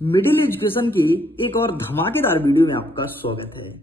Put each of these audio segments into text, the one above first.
Middle education की एक और धमाकेदार वीडियो में आपका स्वागत है।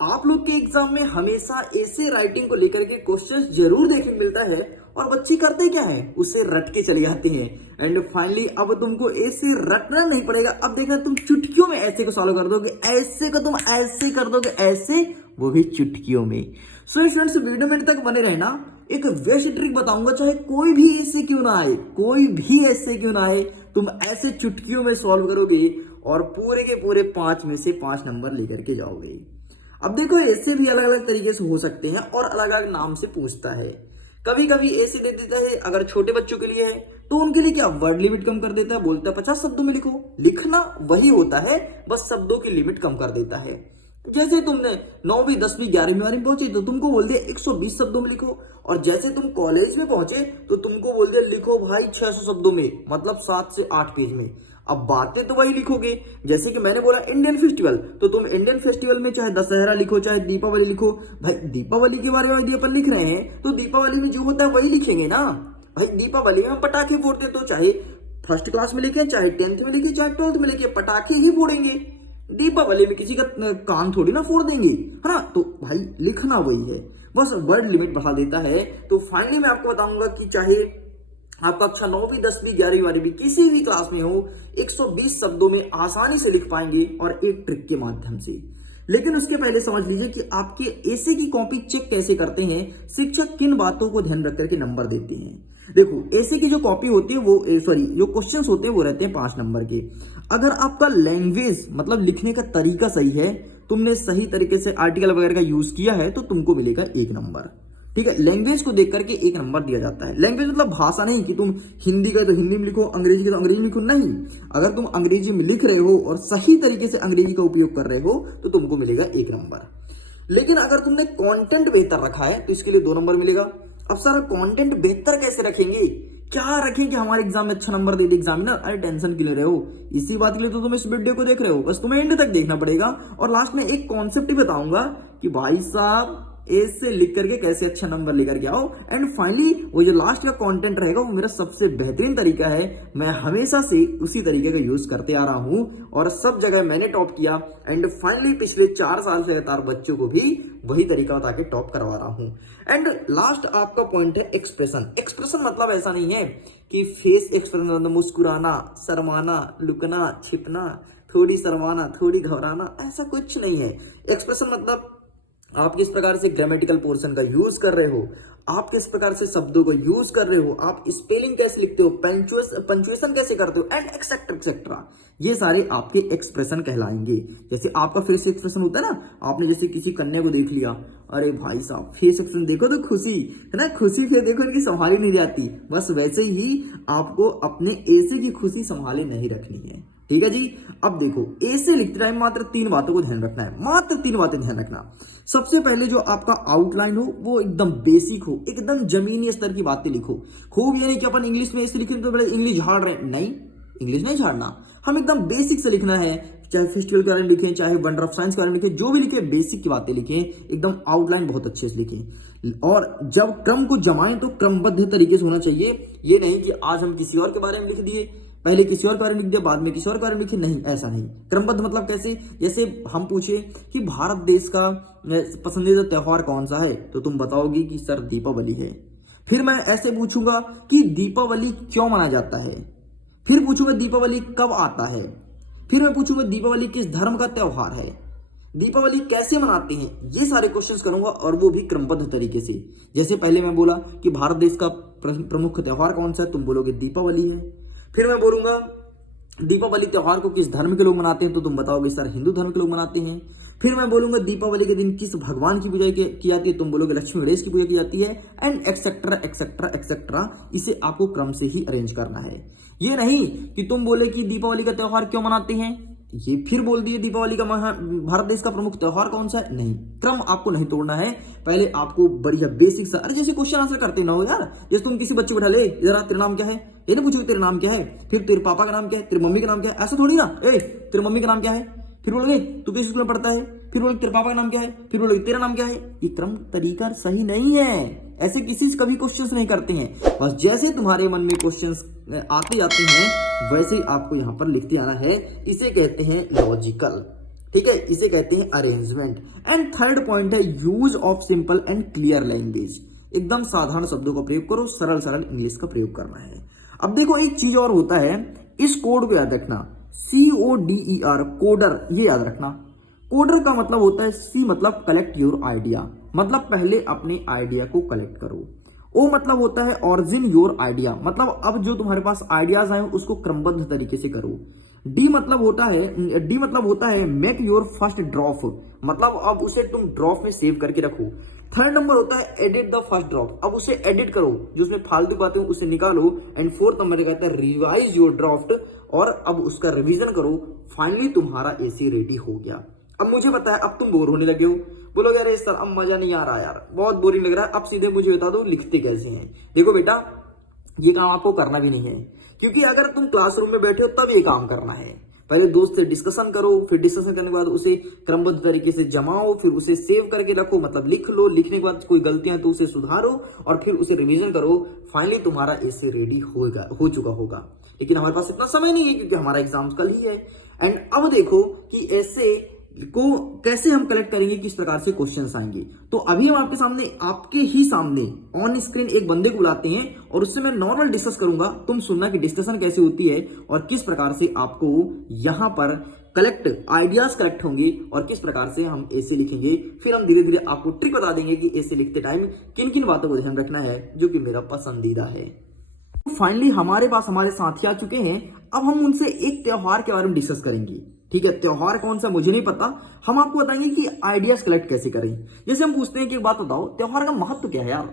आप लोग के एग्जाम में हमेशा ऐसे राइटिंग को लेकर के क्वेश्चंस जरूर देखने को मिलता है और बच्चे करते क्या है, उसे रट के चले जाते हैं। एंड फाइनली अब तुमको ऐसे रटना नहीं पड़ेगा। अब देखना तुम चुटकियों में ऐसे को सॉल्व कर दोगे, ऐसे को तुम ऐसे कर दोगे, ऐसे वो भी चुटकियों में। सो स्टूडेंट्स वीडियो में तक बने रहना। एक बेस्ट ट्रिक बताऊंगा, चाहे कोई भी ऐसे क्यों ना आए, कोई भी ऐसे क्यों ना आए, तुम ऐसे चुटकियों में सॉल्व करोगे और पूरे के पूरे 5 में से 5 नंबर लेकर के जाओगे। अब देखो ऐसे भी अलग अलग तरीके से हो सकते हैं और अलग अलग नाम से पूछता है। कभी कभी ऐसे दे देता है, अगर छोटे बच्चों के लिए है तो उनके लिए क्या वर्ड लिमिट कम कर देता है, बोलता है 50 शब्दों में लिखो। लिखना वही होता है, बस शब्दों की लिमिट कम कर देता है। जैसे तुमने 9वीं 10वीं 11वीं में पहुंचे तो तुमको बोल दिया 120 शब्दों में लिखो, और जैसे तुम कॉलेज में पहुंचे तो तुमको बोल दिया लिखो भाई 600 शब्दों में, मतलब 7 से 8 पेज में। अब बातें तो वही लिखोगे। जैसे कि मैंने बोला इंडियन फेस्टिवल, तो तुम इंडियन फेस्टिवल में चाहे दशहरा लिखो चाहे दीपावली लिखो। भाई दीपावली के बारे में यदि अपन लिख रहे हैं तो दीपावली में जो होता है वही लिखेंगे ना। भाई दीपावली में हम पटाखे फोड़ते हैं, तो चाहे फर्स्ट क्लास में लिखे, चाहे 10th में लिखे, चाहे 12th में लिखे, पटाखे ही फोड़ेंगे। दीपावली में किसी का कान थोड़ी ना फोड़ देंगे, है ना। तो भाई लिखना वही है, बस वर्ड लिमिट बढ़ा देता है। तो फाइनली मैं आपको बताऊंगा कि चाहे आप कक्षा 9वीं 10वीं 11वीं 12वीं किसी भी क्लास में हो, 120 शब्दों में आसानी से लिख पाएंगे और एक ट्रिक के माध्यम से। लेकिन उसके पहले समझ लीजिए कि आपके ऐसे की कॉपी चेक कैसे करते हैं, शिक्षक किन बातों को ध्यान रख करके नंबर देते हैं। देखो ऐसे की जो कॉपी होती है वो जो क्वेश्चंस होते हैं वो रहते हैं 5 नंबर के। अगर आपका लैंग्वेज मतलब लिखने का तरीका सही है, तुमने सही तरीके से आर्टिकल वगैरह का यूज किया है, तो तुमको मिलेगा 1 नंबर। ठीक है, लैंग्वेज को देख करके 1 नंबर दिया जाता है। लैंग्वेज मतलब भाषा नहीं कि तुम हिंदी का तो हिंदी में लिखो, अंग्रेजी का तो अंग्रेजी में लिखो, नहीं। अगर तुम अंग्रेजी में लिख रहे हो और सही तरीके से अंग्रेजी का उपयोग कर रहे हो तो तुमको मिलेगा 1 नंबर। लेकिन अगर तुमने कंटेंट बेहतर रखा है तो इसके लिए 2 नंबर मिलेगा। अब सर कंटेंट बेहतर कैसे रखेंगे, क्या रखें कि हमारे एग्जाम में अच्छा नंबर दे दे एग्जामिनर? अरे टेंशन क्यों ले रहे हो, इसी बात के लिए तो तुम इस वीडियो को देख रहे हो। बस तुम्हें एंड तक देखना पड़ेगा और लास्ट में एक कॉन्सेप्ट ही बताऊंगा कि भाई साहब ऐसे लिख करके कैसे अच्छा नंबर लेकर के आओ। एंड फाइनली वो जो लास्ट का कंटेंट रहेगा वो मेरा सबसे बेहतरीन तरीका है। मैं हमेशा से उसी तरीके का यूज करते आ रहा हूं और सब जगह मैंने टॉप किया। एंड फाइनली पिछले 4 साल से लगातार बच्चों को भी वही तरीका बता के टॉप करवा रहा हूं। एंड लास्ट आपका पॉइंट है एक्सप्रेशन। एक्सप्रेशन मतलब ऐसा नहीं है कि फेस एक्सप्रेशन मतलब मुस्कुराना, शर्माना, लुकना, छिपना, थोड़ी शर्माना, थोड़ी घबराना, ऐसा कुछ नहीं है। एक्सप्रेशन मतलब आप किस प्रकार से ग्रामेटिकल पोर्शन का यूज कर रहे हो, आप किस प्रकार से शब्दों को यूज कर रहे हो, आप स्पेलिंग कैसे लिखते हो, पंचुएशन कैसे करते हो, एंड एक्सेट्रा एक्सेट्रा, ये सारे आपके एक्सप्रेशन कहलाएंगे। जैसे आपका फेस एक्सप्रेशन होता है ना, आपने जैसे किसी कन्या को देख लिया, अरे भाई साहब फेस एक्सप्रेशन देखो तो खुशी है ना, खुशी फिर देखो इनकी संभाली नहीं जाती। बस वैसे ही आपको अपने ऐसे की खुशी संभाले नहीं रखनी है। ठीक है जी। अब देखो ऐसे लिखते टाइम मात्र 3 बातों को ध्यान रखना है, मात्र 3 बातें ध्यान रखना। सबसे पहले जो आपका आउटलाइन हो वो एकदम बेसिक हो, एकदम जमीनी स्तर की बातें लिखो। खूब ये नहीं कि अपन इंग्लिश में ऐसे लिखें तो बड़े इंग्लिश झाड़ रहे हैं, नहीं, इंग्लिश नहीं झाड़ना, हम एकदम बेसिक से लिखना है। चाहे फेस्टिवल के बारे में लिखें, चाहे वंडर ऑफ साइंस के बारे में लिखें, जो भी लिखे बेसिक की बातें लिखें, एकदम आउटलाइन बहुत अच्छे से लिखें। और जब क्रम को जमाएं तो क्रमबद्ध तरीके से होना चाहिए। ये नहीं कि आज हम किसी और के बारे में लिख दिए, पहले किसी और के बारे में लिख दिया, बाद में किसी और के बारे में लिखे, नहीं, ऐसा नहीं। क्रमबद्ध मतलब कैसे, जैसे हम पूछे कि भारत देश का पसंदीदा त्योहार कौन सा है, तो तुम बताओगी कि सर दीपावली है। फिर मैं ऐसे पूछूंगा कि दीपावली क्यों मनाया जाता है, फिर पूछूंगा दीपावली कब आता है, फिर मैं पूछूंगा दीपावली किस धर्म का त्योहार है, दीपावली कैसे मनाते हैं। ये सारे क्वेश्चंस करूंगा और वो भी क्रमबद्ध तरीके से। जैसे पहले मैं बोला कि भारत देश का प्रमुख त्योहार कौन सा है, तुम बोलोगे दीपावली है। फिर मैं बोलूंगा दीपावली त्योहार को किस धर्म के लोग मनाते हैं, तो तुम बताओगे सर हिंदू धर्म के लोग मनाते हैं। फिर मैं बोलूंगा दीपावली के दिन किस भगवान की पूजा की जाती है, तुम बोलोगे लक्ष्मी गणेश की पूजा की जाती है, एंड एक्सेट्रा एक्सेट्रा एक्सेट्रा। इसे आपको क्रम से ही अरेंज करना है। ये नहीं कि तुम बोले कि दीपावली का त्योहार क्यों मनाते हैं, ये फिर बोल दिए दीपावली का भारत देश का प्रमुख त्योहार कौन सा है, नहीं। क्रम आपको नहीं तोड़ना है। पहले आपको बढ़िया बेसिक सा, अरे जैसे क्वेश्चन आंसर करते ना हो यार, जैसे तुम किसी बच्चे को उठा ले, जरा तेरा नाम क्या है, ये नहीं पूछो तेरा नाम क्या है, फिर तेरे पापा का नाम क्या है, तेरी मम्मी का नाम क्या है, ऐसा थोड़ी ना। तेरी मम्मी का नाम क्या है, फिर बोलोगे तू किस स्कूल में पढ़ता है, फिर बोलोगे तेरे पापा का नाम क्या है, फिर बोलोगे तेरा नाम क्या है। ये क्रम तरीका सही नहीं है, ऐसे किसी से कभी क्वेश्चंस नहीं करते हैं। बस जैसे तुम्हारे मन में क्वेश्चंस आते जाते हैं वैसे ही आपको यहाँ पर लिखते आना है। इसे कहते हैं लॉजिकल, ठीक है, इसे कहते हैं अरेंजमेंट। एंड थर्ड पॉइंट है use of simple and clear language. एकदम साधारण शब्दों का प्रयोग करो, सरल सरल इंग्लिश का प्रयोग करना है। अब देखो एक चीज और होता है, इस कोड को याद रखना, CODER, कोडर, ये याद रखना। कोडर का मतलब होता है C मतलब कलेक्ट योर आइडिया, मतलब पहले अपने आइडिया को कलेक्ट करो। O मतलब होता है ऑरिजिन योर आइडिया, मतलब अब जो तुम्हारे पास आइडियाज आए उसको क्रमबद्ध तरीके से करो। D मतलब होता है मेक योर फर्स्ट ड्रॉप, मतलब अब उसे तुम ड्रॉप में सेव करके रखो। थर्ड नंबर होता है एडिट द फर्स्ट ड्रॉप, अब उसे एडिट करो, जो उसमें फालतू बातें उसे निकालो। एंड फोर्थ नंबर कहता है रिवाइज योर ड्राफ्ट, और अब उसका रिवीजन करो। फाइनली तुम्हारा एसी रेडी हो गया। अब मुझे पता है अब तुम बोर होने लगे हो, बोलोगे अरे सर अब मजा नहीं आ रहा यार, बहुत बोरिंग लग रहा है। अब सीधे मुझे बता दो लिखते कैसे हैं। देखो बेटा, ये काम आपको करना भी नहीं है, क्योंकि अगर तुम क्लासरूम में बैठे हो तब ये काम करना है। पहले दोस्त से डिस्कशन करो, फिर डिस्कशन करने के बाद उसे क्रमबद्ध तरीके से जमाओ, फिर उसे सेव करके रखो, मतलब लिख लो। लिखने के बाद कोई गलतियां तो उसे सुधारो और फिर उसे रिवीजन करो। फाइनली तुम्हारा एसे रेडी हो चुका होगा। लेकिन हमारे पास इतना समय नहीं है क्योंकि हमारा एग्जाम कल ही है। एंड अब देखो कि ऐसे को कैसे हम कलेक्ट करेंगे, किस प्रकार से क्वेश्चंस आएंगे। तो अभी हम आपके ही सामने ऑन स्क्रीन एक बंदे को बुलाते हैं और उससे मैं नॉर्मल डिस्कस करूंगा। तुम सुनना कि डिस्कशन कैसे होती है और किस प्रकार से आपको यहां पर आइडियाज कलेक्ट होंगे और किस प्रकार से हम ऐसे लिखेंगे। फिर हम धीरे धीरे आपको ट्रिक बता देंगे कि ऐसे लिखते टाइम किन किन बातों को ध्यान रखना है, जो कि मेरा पसंदीदा है। फाइनली हमारे पास हमारे साथी आ चुके हैं। अब हम उनसे एक त्योहार के बारे में डिस्कस करेंगे। ठीक है, त्योहार कौन सा मुझे नहीं पता, हम आपको बताएंगे कि आइडियाज कलेक्ट कैसे करें। जैसे हम पूछते हैं कि एक बात बताओ, त्योहार का महत्व क्या है यार?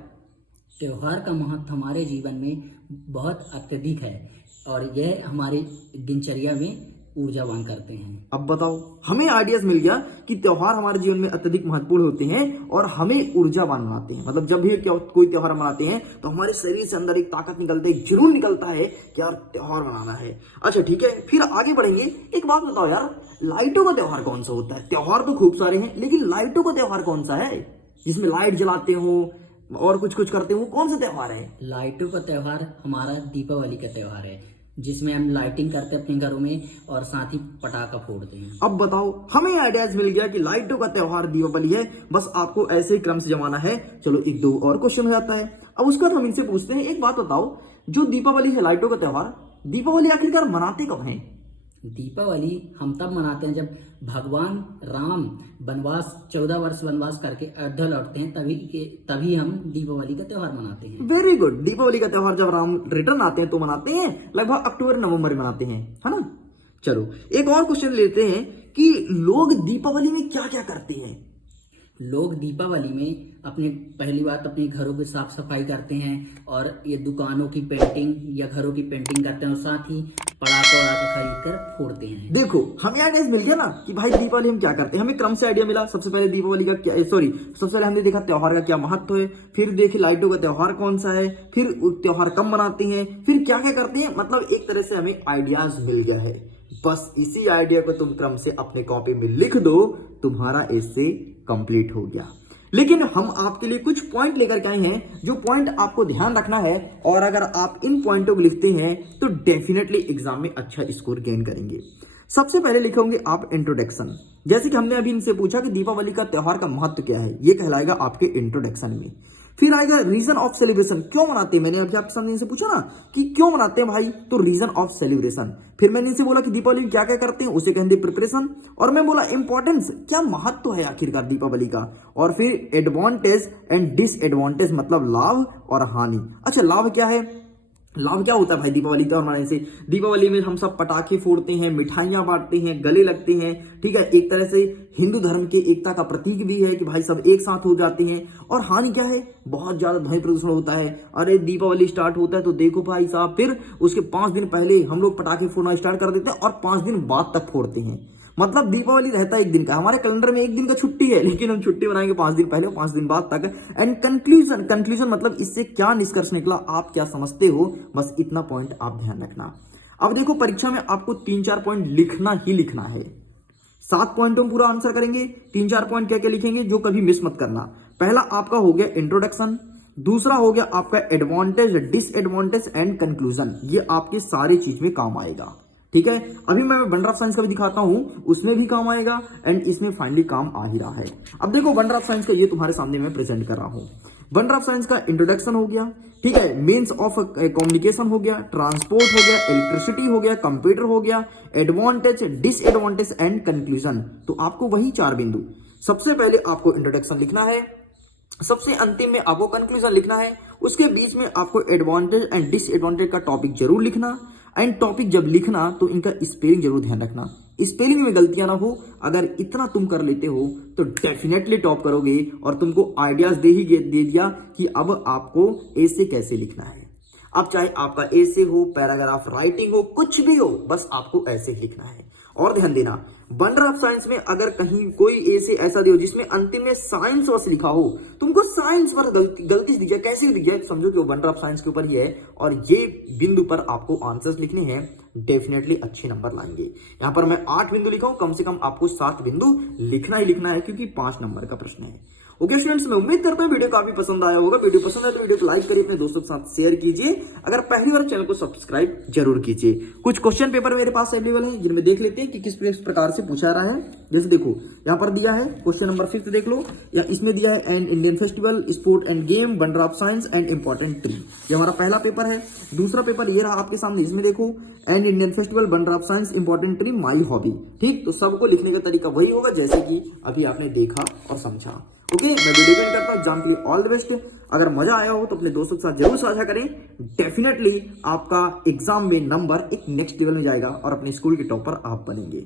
त्योहार का महत्व हमारे जीवन में बहुत अत्यधिक है और यह हमारी दिनचर्या में ऊर्जावान करते हैं। अब बताओ, हमें आइडियाज मिल गया कि त्योहार हमारे जीवन में अत्यधिक महत्वपूर्ण होते हैं और हमें ऊर्जावान बनाते हैं। मतलब जब भी कोई त्योहार मनाते हैं तो हमारे शरीर से अंदर एक ताकत निकलती है, जुनून निकलता है कि यार त्योहार मनाना है। अच्छा ठीक है, फिर आगे बढ़ेंगे। एक बात बताओ यार, लाइटों का त्योहार कौन सा होता है? त्योहार तो खूब सारे हैं, लेकिन लाइटों का त्योहार कौन सा है जिसमें लाइट जलाते हो और कुछ कुछ करते हो? कौन सा त्योहार है? लाइटों का त्योहार हमारा दीपावली का त्योहार है, जिसमें हम लाइटिंग करते हैं अपने घरों में और साथ ही पटाखा फोड़ते हैं। अब बताओ, हमें आइडियाज मिल गया कि लाइटों का त्योहार दीपावली है। बस आपको ऐसे ही क्रम से जमाना है। चलो एक दो और क्वेश्चन हो जाता है। अब उसका हम इनसे पूछते हैं, एक बात बताओ, जो दीपावली है लाइटों का त्योहार, दीपावली आखिरकार मनाते कब हैं? दीपावली हम तब मनाते हैं जब भगवान राम 14 वर्ष वनवास करके अयोध्या लौटते हैं, तभी हम दीपावली का त्योहार मनाते हैं। Very good. दीपावली का त्योहार जब राम रिटर्न आते हैं तो मनाते हैं, लगभग अक्टूबर नवंबर में मनाते हैं, है ना। चलो एक और क्वेश्चन लेते हैं कि लोग दीपावली में क्या क्या करते हैं। लोग दीपावली में पहली बात अपने घरों की साफ सफाई करते हैं और ये दुकानों की पेंटिंग या घरों की पेंटिंग करते हैं और साथ ही पटाखा खरीद कर फोड़ते हैं। देखो हमें आइडिया मिल गया ना कि भाई दीपावली हम क्या करते हैं। हमें क्रम से आइडिया मिला। सबसे पहले दीपावली का क्या, सबसे पहले हमने देखा त्योहार का क्या महत्व है, फिर देखे लाइटों का त्योहार कौन सा है, फिर त्योहार कब मनाते हैं, फिर क्या क्या करते हैं। मतलब एक तरह से हमें आइडियाज मिल गया है। बस इसी आइडिया को तुम क्रम से अपने कॉपी में लिख दो, तुम्हारा इससे कंप्लीट हो गया। लेकिन हम आपके लिए कुछ पॉइंट लेकर के आए हैं, जो पॉइंट आपको ध्यान रखना है, और अगर आप इन पॉइंटों को लिखते हैं तो डेफिनेटली एग्जाम में अच्छा स्कोर गेन करेंगे। सबसे पहले लिखोगे आप इंट्रोडक्शन। जैसे कि हमने अभी इनसे पूछा कि दीपावली का त्योहार का महत्व क्या है, ये कहलाएगा आपके इंट्रोडक्शन में। फिर आएगा रीजन ऑफ सेलिब्रेशन, क्यों मनाते हैं। मैंने अभी आपके सामने इनसे पूछा ना कि क्यों मनाते हैं भाई, तो रीजन ऑफ सेलिब्रेशन। फिर मैंने इनसे बोला कि दीपावली में क्या क्या करते हैं, उसे कहते हैं प्रिपरेशन। और मैं बोला इंपॉर्टेंस, क्या महत्व है आखिरकार दीपावली का। और फिर एडवांटेज एंड डिसएडवांटेज, मतलब लाभ और हानि। अच्छा लाभ क्या है, लाभ क्या होता है भाई दीपावली का मनाने से। दीपावली में हम सब पटाखे फोड़ते हैं, मिठाइयां बांटते हैं, गले लगते हैं, ठीक है। एक तरह से हिंदू धर्म के एकता का प्रतीक भी है कि भाई सब एक साथ हो जाते हैं। और हानि क्या है, बहुत ज्यादा ध्वनि प्रदूषण होता है। अरे दीपावली स्टार्ट होता है तो देखो भाई साहब, फिर उसके 5 दिन पहले हम लोग पटाखे फोड़ना स्टार्ट कर देते हैं और 5 दिन बाद तक फोड़ते हैं। मतलब दीपावली रहता है 1 दिन का, हमारे कैलेंडर में 1 दिन का छुट्टी है, लेकिन हम छुट्टी बनाएंगे 5 दिन पहले और 5 दिन बाद तक। एंड कंक्लूजन मतलब इससे क्या निष्कर्ष निकला, आप क्या समझते हो, बस इतना पॉइंट आप ध्यान रखना। अब देखो परीक्षा में आपको 3-4 पॉइंट लिखना ही लिखना है। 7 पॉइंटों में पूरा आंसर करेंगे। 3-4 पॉइंट क्या क्या लिखेंगे जो कभी मिस मत करना। पहला आपका हो गया इंट्रोडक्शन, दूसरा हो गया आपका एडवांटेज, डिसएडवांटेज एंड कंक्लूजन। ये आपके सारी चीज में काम आएगा, ठीक है। अभी मैं वंडर ऑफ साइंस का भी दिखाता हूं, उसमें भी काम आएगा एंड इसमें फाइनली काम आ ही रहा है। अब देखो वंडर ऑफ साइंस का ये तुम्हारे सामने मैं प्रेजेंट कर रहा हूं। वंडर ऑफ साइंस का इंट्रोडक्शन हो गया, ठीक है, मीन्स ऑफ कम्युनिकेशन हो गया, ट्रांसपोर्ट हो गया, इलेक्ट्रिसिटी हो गया, कंप्यूटर हो गया, एडवांटेज, डिसएडवांटेज एंड कंक्लूजन। तो आपको वही 4 बिंदु, सबसे पहले आपको इंट्रोडक्शन लिखना है, सबसे अंतिम में आपको कंक्लूजन लिखना है, उसके बीच में आपको एडवांटेज एंड डिसएडवांटेज का टॉपिक जरूर लिखना। एंड टॉपिक जब लिखना तो इनका स्पेलिंग जरूर ध्यान रखना, स्पेलिंग में गलतियां ना हो। अगर इतना तुम कर लेते हो तो डेफिनेटली टॉप करोगे, और तुमको आइडियाज दे दिया कि अब आपको ऐसे कैसे लिखना है। अब चाहे आपका ऐसे हो, पैराग्राफ राइटिंग हो, कुछ भी हो, बस आपको ऐसे ही लिखना है। और ध्यान देना, वंडर ऑफ साइंस में अगर कहीं कोई ऐसे ऐसा दियो जिसमें अंतिम में साइंस वर्स लिखा हो, तुमको साइंस पर गलती से दिख जाए, कैसे दिख जाए, समझो कि वो वंडर ऑफ साइंस के ऊपर ही है, और ये बिंदु पर आपको आंसर्स लिखने हैं, डेफिनेटली अच्छे नंबर लाएंगे। यहां पर मैं 8 बिंदु लिखा हूं, कम से कम आपको 7 बिंदु लिखना ही लिखना है, क्योंकि 5 नंबर का प्रश्न है। ओके स्टूडेंट्स, मैं उम्मीद करता हूं वीडियो काफी पसंद आया होगा। वीडियो पसंद आए तो वीडियो को लाइक करिए, अपने दोस्तों के साथ शेयर कीजिए। अगर पहली बार चैनल को सब्सक्राइब जरूर कीजिए। कुछ क्वेश्चन पेपर मेरे पास अवेलेबल है, जिनमें देख लेते हैं कि किस प्रकार से पूछा रहा है। जैसे देखो यहाँ पर दिया है क्वेश्चन नंबर 5 देख लो, या इसमें दिया है an Indian festival, sport end game, wonder of science and important tree. ये हमारा पहला पेपर है। दूसरा पेपर ये रहा आपके सामने, इसमें देखो an Indian festival, wonder of science, important tree, my hobby. ठीक, तो सबको लिखने का तरीका वही होगा जैसे कि अभी आपने देखा और समझा। ओके, मैं वीडियो एंड करता हूं। एग्जाम के लिए ऑल द बेस्ट। अगर मजा आया हो तो अपने दोस्तों के साथ जरूर साझा करें। डेफिनेटली आपका एग्जाम में नंबर एक नेक्स्ट लेवल में जाएगा और अपने स्कूल के टॉपर आप बनेंगे।